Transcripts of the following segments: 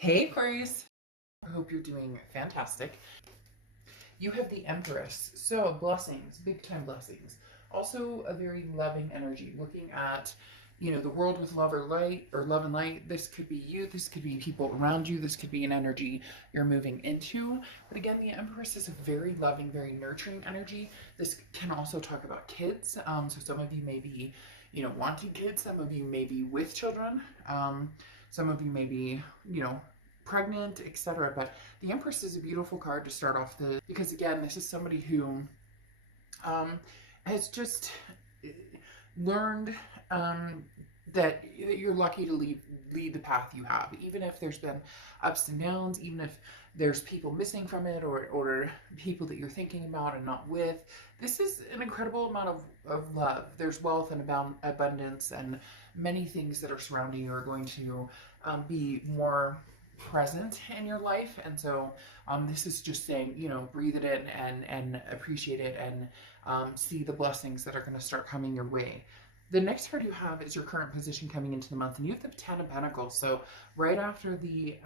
Hey Aquarius, I hope you're doing fantastic. You have the Empress, so blessings, big time blessings. Also a very loving energy, looking at, the world with love or light or love and light. This could be you, this could be people around you, this could be an energy you're moving into. But again, the Empress is a very loving, very nurturing energy. This can also talk about kids. So some of you may be, wanting kids, some of you may be with children. Some of you may be, pregnant, etc. But the Empress is a beautiful card to start off because again, this is somebody who has just learned that you're lucky to lead the path you have, even if there's been ups and downs, even if there's people missing from it or people that you're thinking about and not with. This is an incredible amount of love. There's wealth and abundance, and many things that are surrounding you are going to be more present in your life. And so this is just saying, breathe it in and appreciate it, and see the blessings that are going to start coming your way. The next card you have is your current position coming into the month, and you have the Ten of Pentacles. So right after the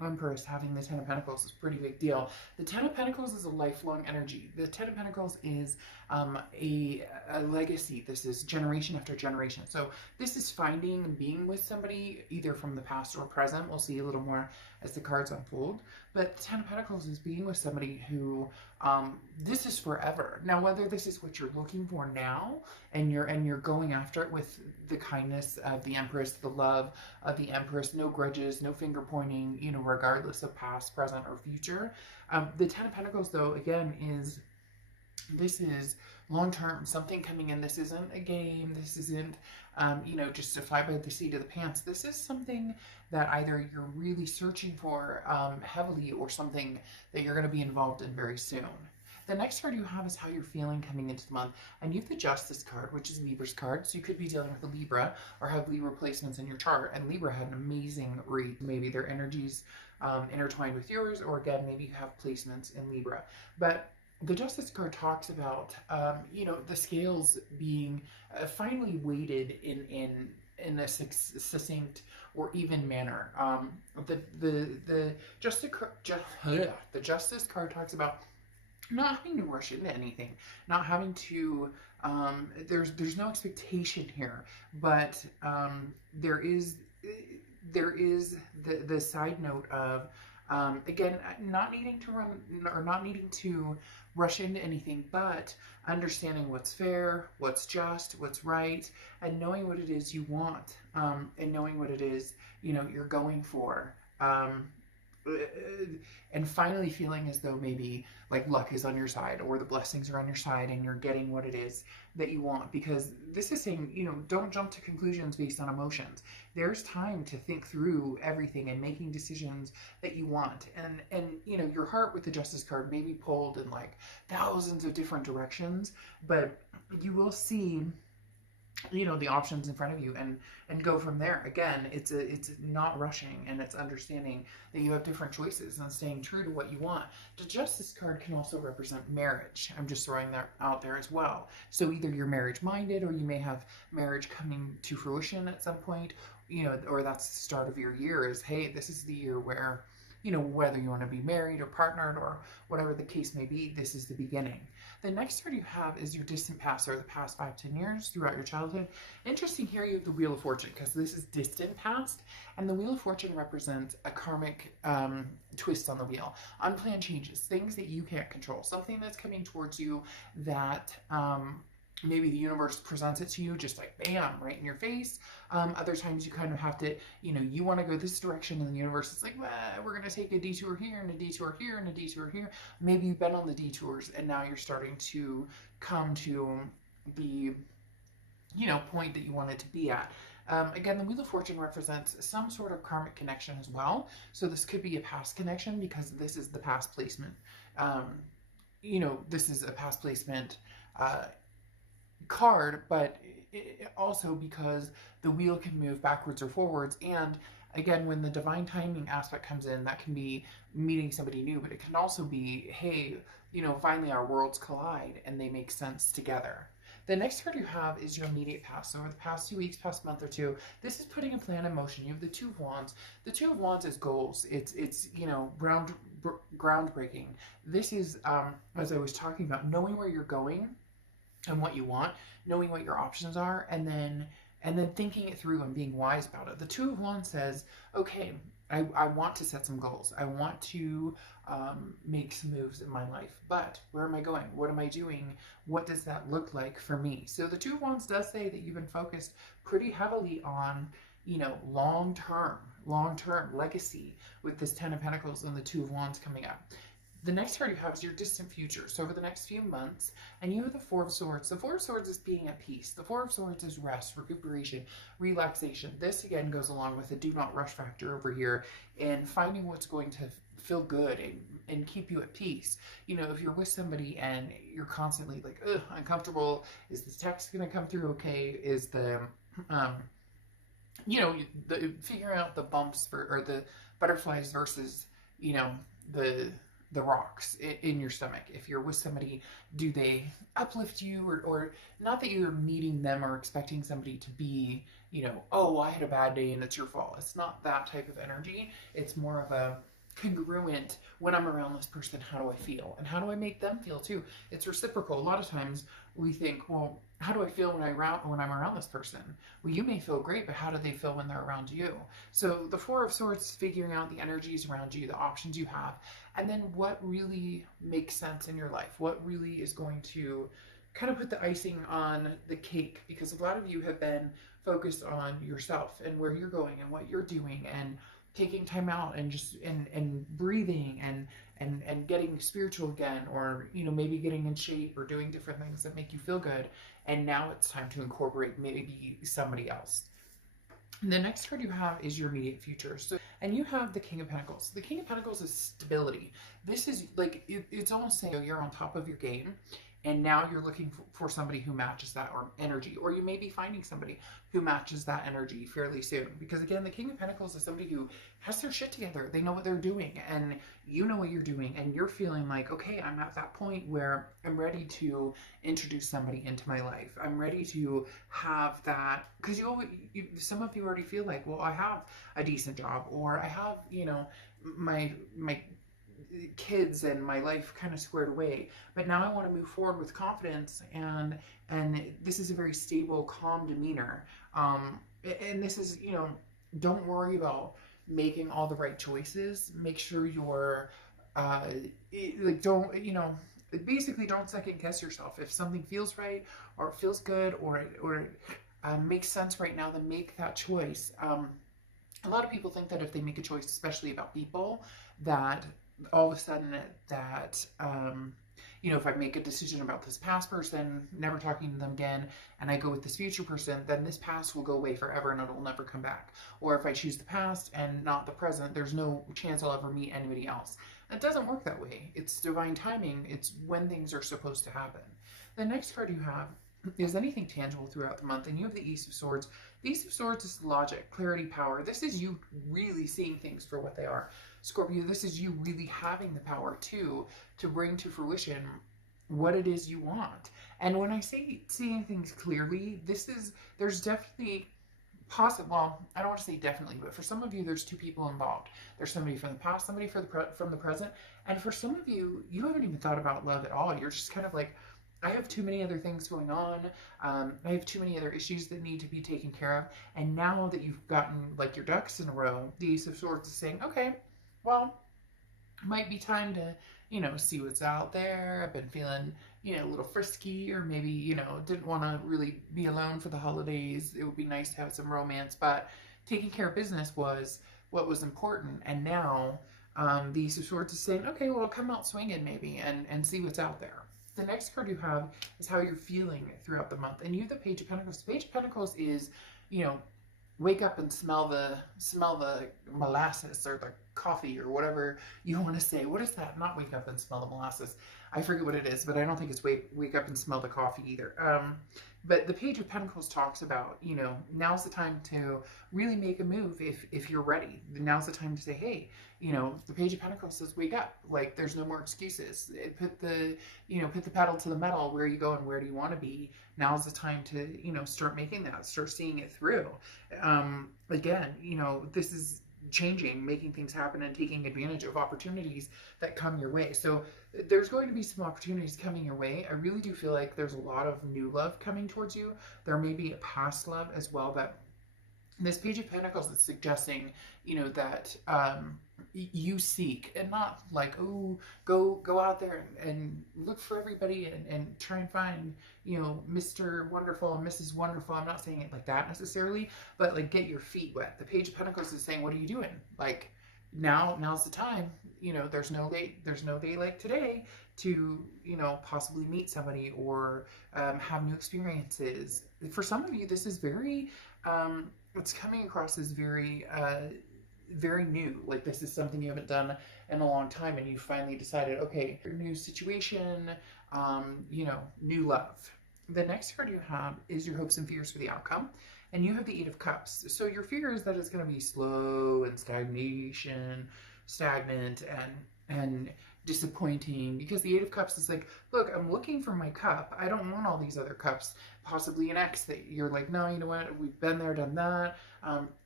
Empress, having the Ten of Pentacles is a pretty big deal. The Ten of Pentacles is a lifelong energy. The Ten of Pentacles is a legacy. This is generation after generation. So this is finding and being with somebody either from the past or present. We'll see a little more as the cards unfold. But the Ten of Pentacles is being with somebody who this is forever. Now, whether this is what you're looking for now, and you're going after it with the kindness of the Empress, the love of the Empress, no grudges, no finger pointing, regardless of past, present, or future. The Ten of Pentacles, though, again, this is long term, something coming in. This isn't a game. This isn't, just a fly by the seat of the pants. This is something that either you're really searching for heavily, or something that you're going to be involved in very soon. The next card you have is how you're feeling coming into the month. And you have the Justice card, which is Libra's card. So you could be dealing with a Libra or have Libra placements in your chart. And Libra had an amazing read. Maybe their energies intertwined with yours, or again, maybe you have placements in Libra. But the Justice card talks about, the scales being finally weighted in a succinct or even manner. The Justice card talks about not having to rush into anything, not having to, there's no expectation here, but there is the side note of, again, not needing to run or not needing to rush into anything, but understanding what's fair, what's just, what's right, and knowing what it is you want, and knowing what it is, you're going for. And finally feeling as though maybe like luck is on your side, or the blessings are on your side, and you're getting what it is that you want. Because this is saying, don't jump to conclusions based on emotions. There's time to think through everything and making decisions that you want. And your heart with the Justice card may be pulled in like thousands of different directions, but you will see the options in front of you and go from there. Again, it's not rushing, and it's understanding that you have different choices and staying true to what you want. The Justice card can also represent marriage. I'm just throwing that out there as well. So either you're marriage minded, or you may have marriage coming to fruition at some point, or that's the start of your year, is, hey, this is the year where, whether you want to be married or partnered or whatever the case may be, this is the beginning. The next card you have is your distant past, or the past 5-10 years throughout your childhood. Interesting here, you have the Wheel of Fortune, because this is distant past, and the Wheel of Fortune represents a karmic twist on the wheel. Unplanned changes, things that you can't control, something that's coming towards you that maybe the universe presents it to you just like bam, right in your face. Other times you kind of have to, you want to go this direction, and the universe is like, well, we're going to take a detour here and a detour here and a detour here. Maybe you've been on the detours, and now you're starting to come to the, point that you wanted to be at. Again, the Wheel of Fortune represents some sort of karmic connection as well. So this could be a past connection, because this is the past placement. This is a past placement card, but also because the wheel can move backwards or forwards. And again, when the divine timing aspect comes in, that can be meeting somebody new, but it can also be, hey, finally our worlds collide and they make sense together. The next card you have is your immediate past. So over the past 2 weeks, past month or two, this is putting a plan in motion. You have the Two of Wands. The Two of Wands is goals. It's you know, groundbreaking. This is, as I was talking about, knowing where you're going and what you want, knowing what your options are, and then thinking it through and being wise about it. The Two of Wands says, okay, I want to set some goals. I want to make some moves in my life, but where am I going? What am I doing? What does that look like for me? So the Two of Wands does say that you've been focused pretty heavily on, you know, long-term legacy with this Ten of Pentacles and the Two of Wands coming up. The next card you have is your distant future. So over the next few months, and you have the Four of Swords. The Four of Swords is being at peace. The Four of Swords is rest, recuperation, relaxation. This again goes along with the do not rush factor over here and finding what's going to feel good and keep you at peace. You know, if you're with somebody and you're constantly like, ugh, uncomfortable, is this text going to come through okay? Is the, you know, figuring out the bumps or the butterflies versus, you know, the rocks in your stomach. If you're with somebody, do they uplift you or not that you're meeting them or expecting somebody to be, you know, oh, I had a bad day and it's your fault. It's not that type of energy. It's more of a congruent, when I'm around this person, how do I feel? And how do I make them feel too? It's reciprocal. A lot of times we think, well, how do I feel when I'm around this person? Well, you may feel great, but how do they feel when they're around you? So the Four of Swords, figuring out the energies around you, the options you have, and then what really makes sense in your life, what really is going to kind of put the icing on the cake, because a lot of you have been focused on yourself and where you're going and what you're doing and taking time out and just and breathing and getting spiritual again, or you know, maybe getting in shape or doing different things that make you feel good. And now it's time to incorporate maybe somebody else. And the next card you have is your immediate future. So, and you have the King of Pentacles. The King of Pentacles is stability. This is like, it's almost saying you're on top of your game, and now you're looking for somebody who matches that or energy, or you may be finding somebody who matches that energy fairly soon. Because again, the King of Pentacles is somebody who has their shit together. They know what they're doing, and you know what you're doing, and you're feeling like, okay, I'm at that point where I'm ready to introduce somebody into my life. I'm ready to have that, because some of you already feel like, well, I have a decent job, or I have, you know, my kids and my life kind of squared away, but now I want to move forward with confidence, and this is a very stable, calm demeanor, and this is, you know, don't worry about making all the right choices. Make sure you're like, don't, you know, basically don't second guess yourself. If something feels right or feels good or makes sense right now, then make that choice. A lot of people think that if they make a choice, especially about people, that all of a sudden that, you know, if I make a decision about this past person, never talking to them again, and I go with this future person, then this past will go away forever and it'll never come back. Or if I choose the past and not the present, there's no chance I'll ever meet anybody else. It doesn't work that way. It's divine timing. It's when things are supposed to happen. The next card you have is anything tangible throughout the month, and you have the Ace of Swords. The Ace of Swords is logic, clarity, power. This is you really seeing things for what they are. Scorpio, this is you really having the power to bring to fruition what it is you want. And when I say seeing things clearly, there's definitely well, I don't want to say definitely, but for some of you, there's two people involved. There's somebody from the past, somebody from the present, and for some of you, you haven't even thought about love at all. You're just kind of like, I have too many other things going on. I have too many other issues that need to be taken care of. And now that you've gotten like your ducks in a row, the Ace of Swords is saying, okay, well, it might be time to, you know, see what's out there. I've been feeling, you know, a little frisky, or maybe, you know, didn't want to really be alone for the holidays. It would be nice to have some romance, but taking care of business was what was important. And now the Ace of Swords is saying, okay, well, come out swinging maybe and see what's out there. The next card you have is how you're feeling throughout the month. And you have the Page of Pentacles. The Page of Pentacles is, you know, wake up and smell the molasses or the coffee or whatever you want to say. What is that? Not wake up and smell the molasses. I forget what it is, but I don't think it's wake up and smell the coffee either. But the Page of Pentacles talks about, you know, now's the time to really make a move if you're ready. Now's the time to say, hey, you know, the Page of Pentacles says wake up. Like, there's no more excuses. Put the pedal to the metal. Where are you going? Where do you want to be? Now's the time to, you know, start making that, start seeing it through. Again, you know, this is changing, making things happen, and taking advantage of opportunities that come your way. So there's going to be some opportunities coming your way. I really do feel like there's a lot of new love coming towards you. There may be a past love as well, but this Page of Pentacles is suggesting, you know, that you seek, and not like, oh, go out there and look for everybody and try and find, you know, Mr. Wonderful and Mrs. Wonderful. I'm not saying it like that necessarily, but like, get your feet wet. The Page of Pentacles is saying, what are you doing? Like, now's the time. You know, there's no day like today to, you know, possibly meet somebody or have new experiences. For some of you, this is very it's coming across as very very new. Like, this is something you haven't done in a long time, and you finally decided, okay, new situation, you know, new love. The next card you have is your hopes and fears for the outcome, and you have the Eight of Cups. So your fear is that it's going to be slow and stagnant and disappointing, because the Eight of Cups is like, look, I'm looking for my cup. I don't want all these other cups. Possibly an ex that you're like, no, you know what, we've been there, done that.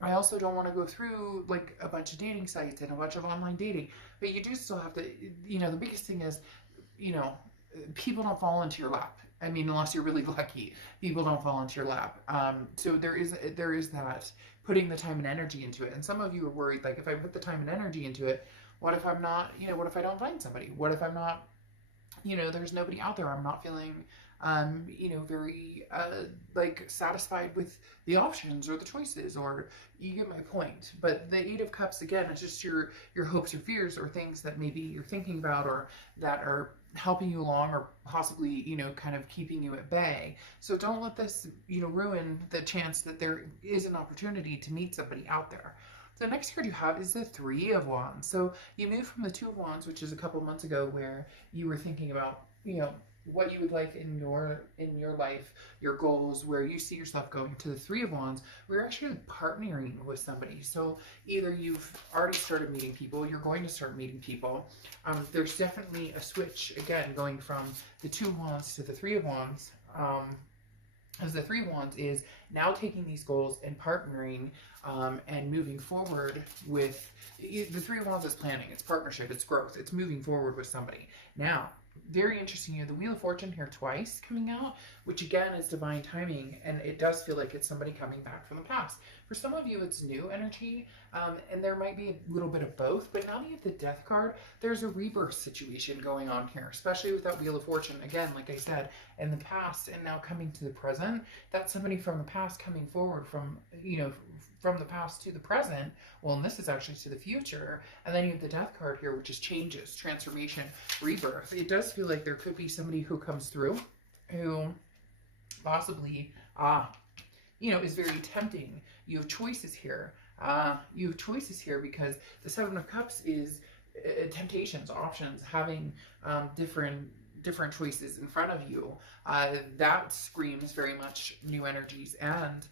I also don't want to go through like a bunch of dating sites and a bunch of online dating, but you do still have to, you know, the biggest thing is, you know, people don't fall into your lap. I mean, unless you're really lucky, people don't fall into your lap. So there is that, putting the time and energy into it. And some of you are worried, like, if I put the time and energy into it, what if I'm not, you know, what if I don't find somebody? What if I'm not, you know, there's nobody out there. I'm not feeling, you know, very, like, satisfied with the options or the choices, or you get my point. But the Eight of Cups, again, it's just your hopes or fears, or things that maybe you're thinking about, or that are helping you along, or possibly, you know, kind of keeping you at bay. So don't let this, you know, ruin the chance that there is an opportunity to meet somebody out there. The next card you have is the Three of Wands. So you moved from the Two of Wands, which is a couple months ago, where you were thinking about, you know, what you would like in your life, your goals, where you see yourself going, to the Three of Wands. We're actually partnering with somebody. So either you've already started meeting people, you're going to start meeting people. There's definitely a switch, again, going from the Two of Wands to the Three of Wands. As the Three of Wands is now taking these goals and partnering and moving forward with, the Three of Wands is planning, it's partnership, it's growth, it's moving forward with somebody. Now, very interesting, you have the Wheel of Fortune here twice coming out, which again is divine timing, and it does feel like it's somebody coming back from the past. For some of you, it's new energy, and there might be a little bit of both, but now that you have the Death card, there's a rebirth situation going on here, especially with that Wheel of Fortune. Again, like I said, in the past and now coming to the present, that's somebody from the past coming forward from, you know, from the past to the present. Well, and this is actually to the future. And then you have the Death card here, which is changes, transformation, rebirth. It does feel like there could be somebody who comes through who possibly, you know, is very tempting. You have choices here. You have choices here because the Seven of Cups is temptations, options, having different choices in front of you. That screams very much new energies and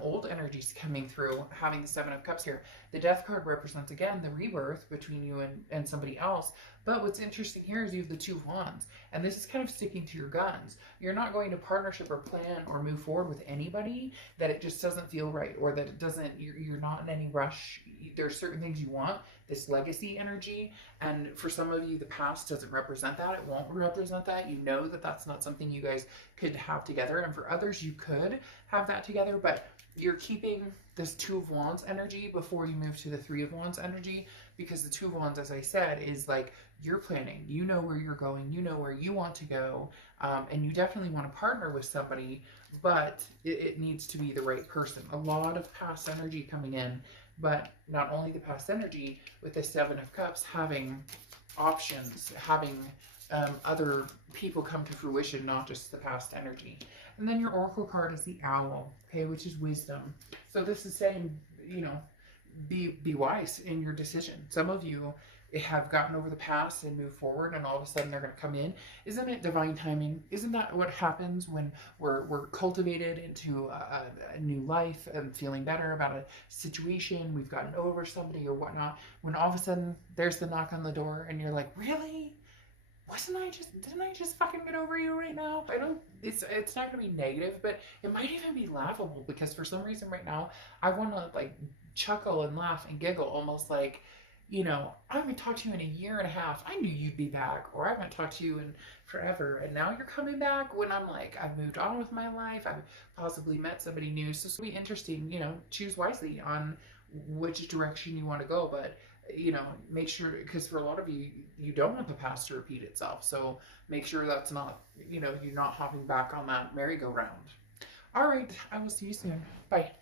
old energies coming through, having the Seven of Cups here. The Death card represents, again, the rebirth between you and somebody else. But what's interesting here is you have the Two of Wands, and this is kind of sticking to your guns. You're not going to partnership or plan or move forward with anybody that it just doesn't feel right, or that it doesn't, you're not in any rush. There's certain things you want, this legacy energy, and for some of you, the past doesn't represent that. It won't represent that. You know that that's not something you guys could have together, and for others, you could have that together, but you're keeping this Two of Wands energy before you move to the Three of Wands energy, because the Two of Wands, as I said, is like, you're planning, you know where you're going, you know where you want to go, and you definitely want to partner with somebody, but it needs to be the right person. A lot of past energy coming in, but not only the past energy, with the Seven of Cups, having options, having other people come to fruition, not just the past energy. And then your Oracle card is the Owl, okay, which is wisdom. So this is saying, you know, be wise in your decision. Some of you have gotten over the past and moved forward, and all of a sudden they're going to come in. Isn't it divine timing? Isn't that what happens when we're cultivated into a new life and feeling better about a situation? We've gotten over somebody or whatnot. When all of a sudden there's the knock on the door, and you're like, really? Didn't I just fucking get over you right now? I don't, it's not gonna be negative, but it might even be laughable, because for some reason right now I want to like chuckle and laugh and giggle, almost like, I haven't talked to you in a year and a half. I knew you'd be back, or I haven't talked to you in forever, and now you're coming back, when I'm like, I've moved on with my life. I've possibly met somebody new. So it'll be interesting, choose wisely on which direction you want to go. But make sure, because for a lot of you, you don't want the past to repeat itself. So make sure that's not, you're not hopping back on that merry-go-round. All right, I will see you soon. Bye.